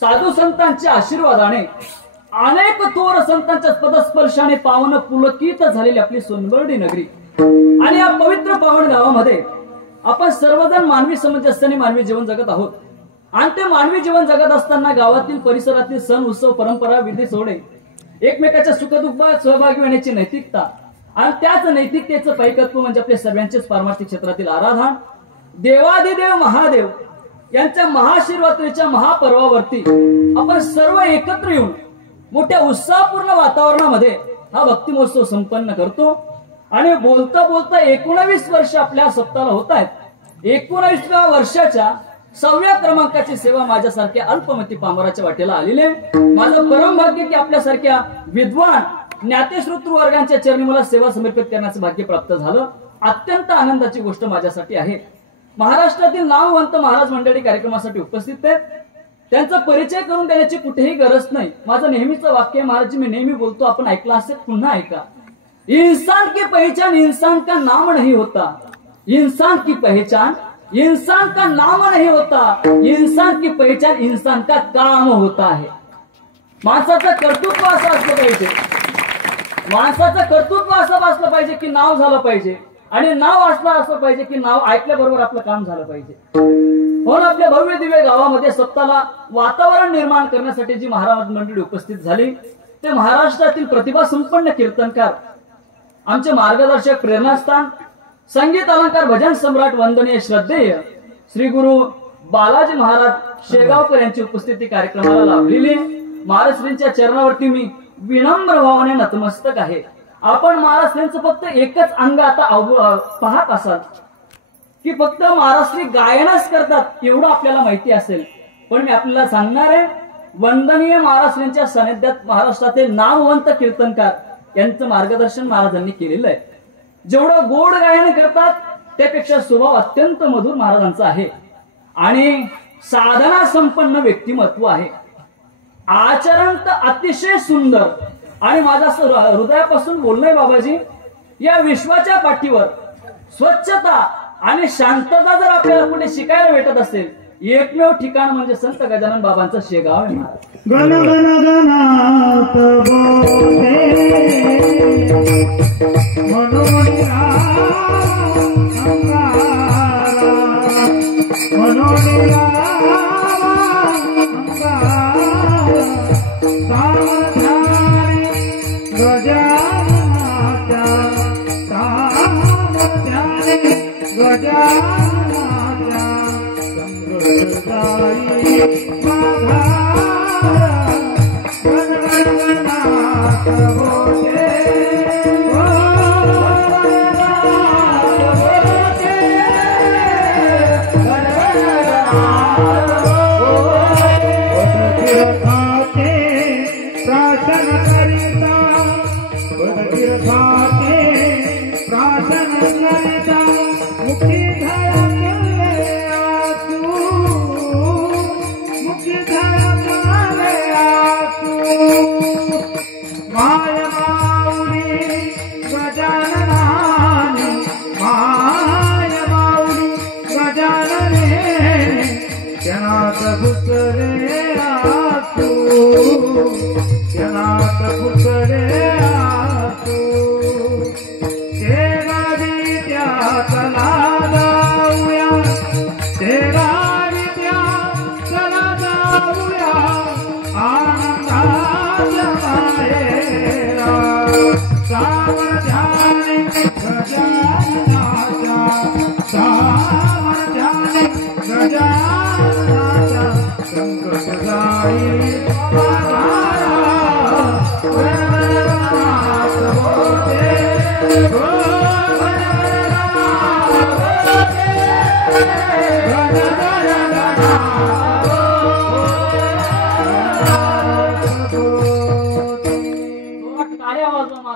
साधू संतांच्या आशीर्वादाने अनेक थोर संतांच्या पदस्पर्शाने पावन पुलकित झालेली आपली सोनबर्डी नगरी आणि या पवित्र पावन गावामध्ये आपण सर्वजण मानवी सामंजस्याने मानवी जीवन जगत आहोत। आणि ते मानवी जीवन जगत असताना गावातील परिसरातील सण उत्सव परंपरा विधी सोडे एकमेकाच्या सुखदुःखात सहभागी होण्याची नैतिकता आणि त्याच नैतिकतेचं पैकत्व म्हणजे आपल्या सर्वांचेच पारमार्थिक क्षेत्रातील आराधन देवादिदेव महादेव यांच्या महाशिवरात्रीच्या महापर्वावरती आपण सर्व एकत्र येऊन मोठ्या उत्साहपूर्ण वातावरणामध्ये हा भक्ती महोत्सव संपन्न करतो। आणि बोलता बोलता 19 वर्ष आपल्या सप्ताहाला होत आहेत। 19व्या वर्षाच्या 6व्या क्रमांकाची सेवा माझ्यासारख्या अल्पमती पामराच्या वाटेला आलेले माझं परम भाग्य की आपल्यासारख्या विद्वान ज्ञातेश्रोतृ वर्गांच्या चरणी मला सेवा समर्पित करण्याचं भाग्य प्राप्त झालं। अत्यंत आनंदाची गोष्ट माझ्यासाठी आहे। महाराष्ट्रातील नामवंत महाराज मंडळी कार्यक्रमासाठी उपस्थित आहेत। त्यांचा परिचय करून देण्याची कुठेही गरज नाही। माझं नेहमीचं वाक्य महाराज मी नेहमी बोलतो, आपण ऐकलं असेल, पुन्हा ऐका। इंसान की पहचान इंसान का नाम नहीं होता, इंसान की पहचान इंसान का नाम नहीं होता, इंसान की पहचान इंसान का काम होता है। माणसाचं कर्तृत्व असं असलं पाहिजे, माणसाचं कर्तृत्व असं असलं पाहिजे की नाव झालं पाहिजे आणि नाव असलं असं पाहिजे की नाव ऐकल्याबरोबर आपलं काम झालं पाहिजे। म्हणून आपल्या भव्य दिव्य गावामध्ये सप्ताहाला वातावरण निर्माण करण्यासाठी जी महाराज मंडळी उपस्थित झाली ते महाराष्ट्रातील प्रतिभा संपन्न कीर्तनकार आमचे मार्गदर्शक प्रेरणास्थान संगीत अलंकार भजन सम्राट वंदनीय श्रद्धेय श्री गुरु बालाजी महाराज शेगावकर यांची उपस्थिती कार्यक्रमाला लाभलेली। महाराष्ट्रींच्या चरणावरती मी विनम्र भावाने नतमस्तक आहे। आपण महाराष्ट्रींचं फक्त एकच अंग आता पाहत असाल की फक्त महाराष्ट्री गायनच करतात एवढं आपल्याला माहिती असेल, पण मी आपल्याला सांगणार आहे वंदनीय महाराष्ट्रींच्या सानिध्यात महाराष्ट्रातील नामवंत कीर्तनकार यांचं मार्गदर्शन महाराजांनी केलेलं आहे। जेवढं गोड गायन करतात त्यापेक्षा स्वभाव अत्यंत मधुर महाराजांचा आहे आणि साधना संपन्न व्यक्तिमत्व आहे। आचरण तर अतिशय सुंदर आणि माझं असं हृदयापासून बोलणं आहे बाबाजी, या विश्वाच्या पाठीवर स्वच्छता आणि शांतता जर आपल्याला कुठे शिकायला भेटत असेल एकमेव ठिकाण म्हणजे संत गजानन बाबांचं शेगाव आहे। गण गण गणात गजाननाचा संकट जाई